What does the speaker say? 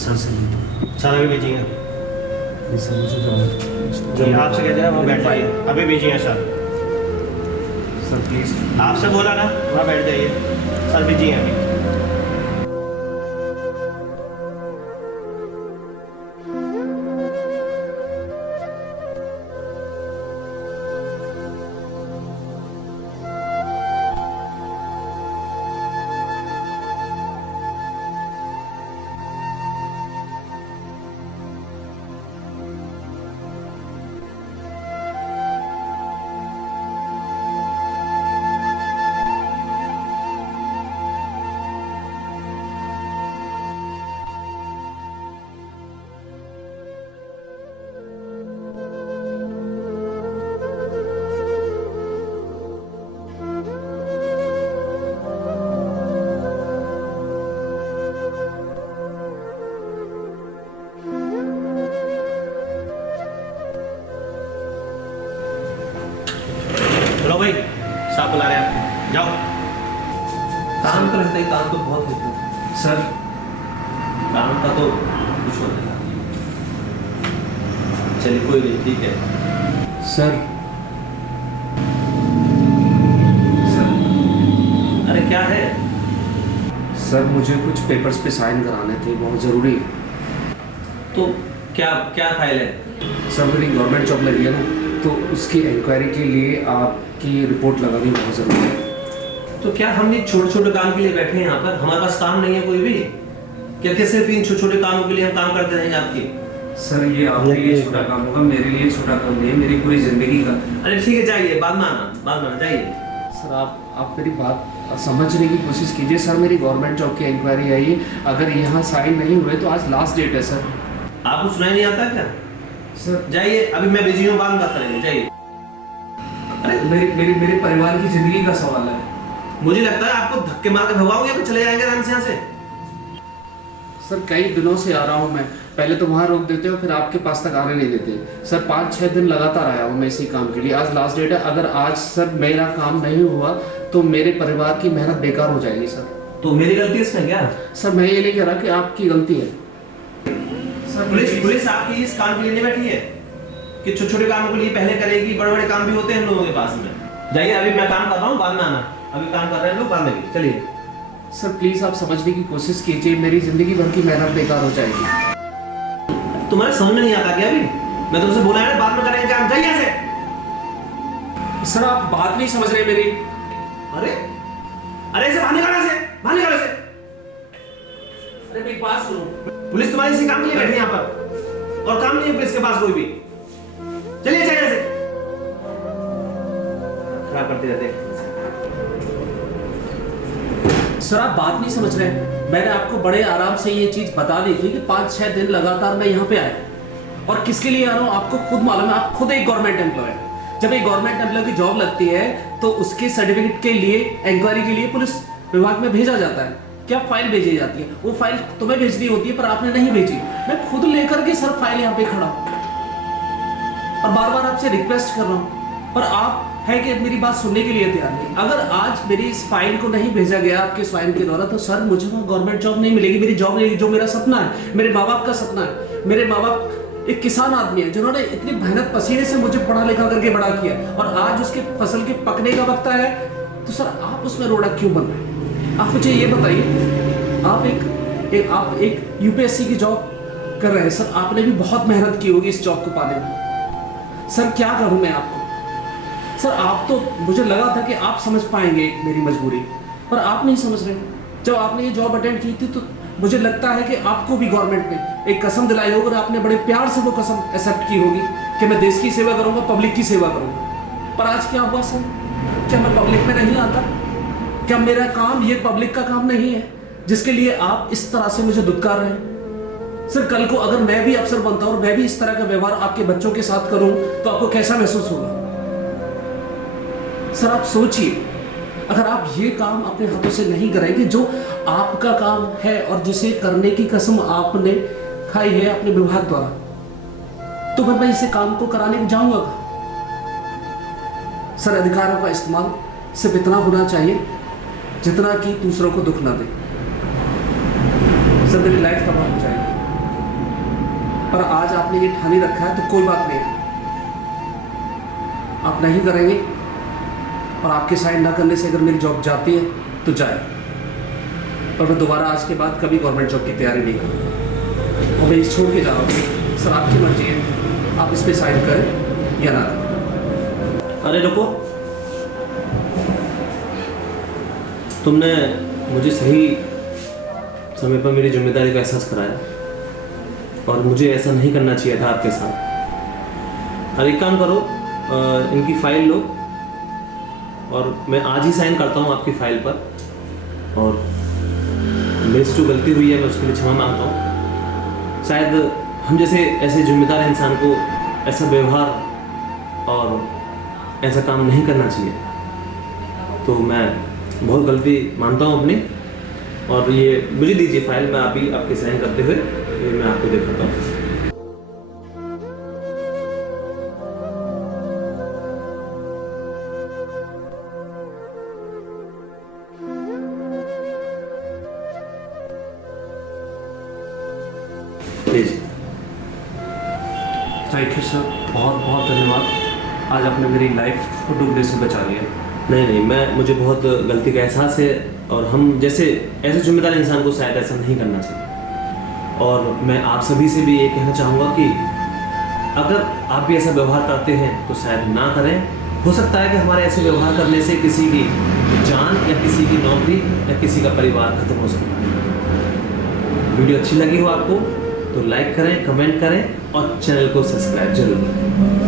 Sir से sir अभी भेजिए। सर मुझे जो आपसे कहते हैं वहाँ बैठ जाइए, अभी भेजिए सर। सर प्लीज़ आपसे बोला ना वहाँ बैठ जाइए, सर भेजिए अभी। लो भाई, साहब बुला रहे हैं आपको, जाओ। काम तो रहता है, काम तो बहुत होता है सर। काम का तो कुछ होता है। चलिए कोई नहीं, ठीक है। सर अरे क्या है? सर मुझे कुछ पेपर्स पे साइन कराने थे, बहुत ज़रूरी है। तो क्या क्या फाइल है? सर मेरी गवर्नमेंट जॉब लगी है ना, तो उसकी इंक्वायरी के लिए आपकी रिपोर्ट लगानी बहुत ज़रूरी है। तो क्या हम ये छोटे छोटे काम के लिए बैठे हैं यहाँ पर? हमारे पास काम नहीं है कोई भी क्या? क्या सिर्फ इन छोटे छोटे कामों के लिए हम काम करते रहेंगे आपकी? सर ये आपके लिए छोटा काम होगा, मेरे लिए छोटा काम नहीं है, मेरी पूरी ज़िंदगी का। अरे ठीक है, जाइए, बाद में आना, जाइए। सर आप मेरी बात समझने की कोशिश कीजिए। सर मेरी गवर्नमेंट जॉब की इंक्वायरी आई है, अगर यहाँ साइन नहीं हुए तो आज लास्ट डेट है सर। आपको सुनाई नहीं आता क्या? सर जाइए, अभी मैं बिजी हूँ, बाद में बात करेंगे, जाइए। अरे मेरे परिवार की ज़िंदगी का सवाल है। मुझे लगता है आपको धक्के मार के भगाओगे, फिर चले जाएंगे आराम से यहाँ से। सर कई दिनों से आ रहा हूँ मैं, पहले तो वहाँ रोक देते हो, फिर आपके पास तक आने नहीं देते। सर 5-6 दिन लगातार आया हूँ मैं इसी काम के लिए, आज लास्ट डेट है। अगर आज सर मेरा काम नहीं हुआ तो मेरे परिवार की मेहनत बेकार हो जाएगी सर। तो मेरी गलती इसमें क्या? सर मैं ये नहीं कह रहा कि आपकी गलती है। सर पुलिस आपकी इस काम के लिए नहीं बैठी है कि छोटे छोटे कामों के लिए पहले करेगी, बड़े बड़े काम भी होते हैं हम लोगों के पास में। जाइए, अभी मैं काम कर रहा हूँ, बाद में आना। अभी काम कर रहे हैं लोग, बाद में भी। चलिए सर प्लीज़ आप समझने की कोशिश कीजिए, मेरी ज़िंदगी भर की मेहनत बेकार हो जाएगी। तुम्हारे समझ में नहीं आता क्या? अभी मैं तुमसे बोला है बाद में करेंगे काम, जाइए यहाँ से। सर आप बात नहीं समझ रहे मेरी। अरे ऐसे बाहर निकालो से, बाहर निकालो से। अरे मेरी बात सुनो। पुलिस तुम्हारे इसी काम के लिए बैठी है यहाँ पर, और काम नहीं है पुलिस के पास कोई भी। चलिए जाइए यहाँ से, खराब करते रहते हैं। सर आप बात नहीं समझ रहे। मैंने आपको बड़े आराम से ये चीज बता दी थी कि 5-6 दिन लगातार मैं यहाँ पे आया, और किसके लिए आ रहा हूँ आपको खुद मालूम है। आप खुद एक गवर्नमेंट एम्प्लॉय है। जब एक गवर्नमेंट एम्प्लॉय की जॉब लगती है तो उसके सर्टिफिकेट के लिए इंक्वायरी के लिए पुलिस विभाग में भेजा जाता है। क्या फाइल भेजी जाती है, वो फाइल तुम्हें भेजनी होती है, पर आपने नहीं भेजी। मैं खुद लेकर के सर फाइल यहाँ पे खड़ा हूँ और बार बार आपसे रिक्वेस्ट कर रहा हूँ, पर आप है कि मेरी बात सुनने के लिए तैयार नहीं। अगर आज मेरी इस फाइल को नहीं भेजा गया आपके स्वाइन के द्वारा तो सर मुझे वहाँ गवर्नमेंट जॉब नहीं मिलेगी। मेरी जॉब नहीं, जो मेरा सपना है, मेरे माँ बाप का सपना है। मेरे माँ बाप एक किसान आदमी है जिन्होंने इतनी मेहनत पसीने से मुझे पढ़ा लिखा करके बड़ा किया, और आज उसके फसल के पकने का वक्त है तो सर आप उसमें रोड़ा क्यों बन रहे हैं? आप मुझे ये बताइए, आप एक यूपीएससी की जॉब कर रहे हैं सर, आपने भी बहुत मेहनत की होगी इस जॉब को पाने में। सर क्या करूं मैं आपको? सर आप तो, मुझे लगा था कि आप समझ पाएंगे मेरी मजबूरी, पर आप नहीं समझ रहे। जब आपने ये जॉब अटेंड की थी तो मुझे लगता है कि आपको भी गवर्नमेंट ने एक कसम दिलाई होगी और आपने बड़े प्यार से वो कसम एक्सेप्ट की होगी कि मैं देश की सेवा करूंगा, पब्लिक की सेवा करूंगा। पर आज क्या हुआ सर? क्या मैं पब्लिक में नहीं आता? क्या मेरा काम ये पब्लिक का काम नहीं है जिसके लिए आप इस तरह से मुझे दुत्कार रहे हैं? सर कल को अगर मैं भी अफसर बनता हूं और मैं भी इस तरह का व्यवहार आपके बच्चों के साथ करूं तो आपको कैसा महसूस होगा? सर आप सोचिए, अगर आप ये काम अपने हाथों से नहीं करेंगे जो आपका काम है और जिसे करने की कसम आपने खाई है अपने विभाग द्वारा, तो मैं इसे काम को कराने जाऊंगा। सर अधिकारों का इस्तेमाल सिर्फ इतना होना चाहिए जितना कि दूसरों को दुख ना दे। सर मेरी लाइफ तबाह हो जाएगी। पर आज आपने ये ठानी रखा है तो कोई बात नहीं, आप नहीं करेंगे और आपके साइन ना करने से अगर मेरी जॉब जाती है तो जाए, पर मैं दोबारा आज के बाद कभी गवर्नमेंट जॉब की तैयारी नहीं करूँगा और मैं इस छोड़ के जा रहा हूँ। सर आपकी मर्जी है, आप इस पर साइन करें या ना करें। अरे रुको, तुमने मुझे सही समय पर मेरी जिम्मेदारी का एहसास कराया और मुझे ऐसा नहीं करना चाहिए था आपके साथ। और एक काम करो, इनकी फाइल लो और मैं आज ही साइन करता हूँ आपकी फाइल पर, और मेरे से जो गलती हुई है मैं उसके लिए क्षमा मांगता हूँ। शायद हम जैसे ऐसे जिम्मेदार इंसान को ऐसा व्यवहार और ऐसा काम नहीं करना चाहिए, तो मैं बहुत गलती मानता हूँ अपनी। और ये मुझे दीजिए फाइल, मैं अभी आपके साइन करते हुए ये मैं आपको दिखाता हूँ। लीजिए। थैंक यू सर, बहुत बहुत धन्यवाद। आज आपने मेरी लाइफ को डूबने से बचा लिया। नहीं, मुझे बहुत गलती का एहसास है और हम जैसे ऐसे जिम्मेदार इंसान को शायद ऐसा नहीं करना चाहिए। और मैं आप सभी से भी ये कहना चाहूँगा कि अगर आप भी ऐसा व्यवहार करते हैं तो शायद ना करें। हो सकता है कि हमारे ऐसे व्यवहार करने से किसी की जान या किसी की नौकरी या किसी का परिवार खत्म हो सकता है। वीडियो अच्छी लगी हो आपको तो लाइक करें, कमेंट करें और चैनल को सब्सक्राइब जरूर करें।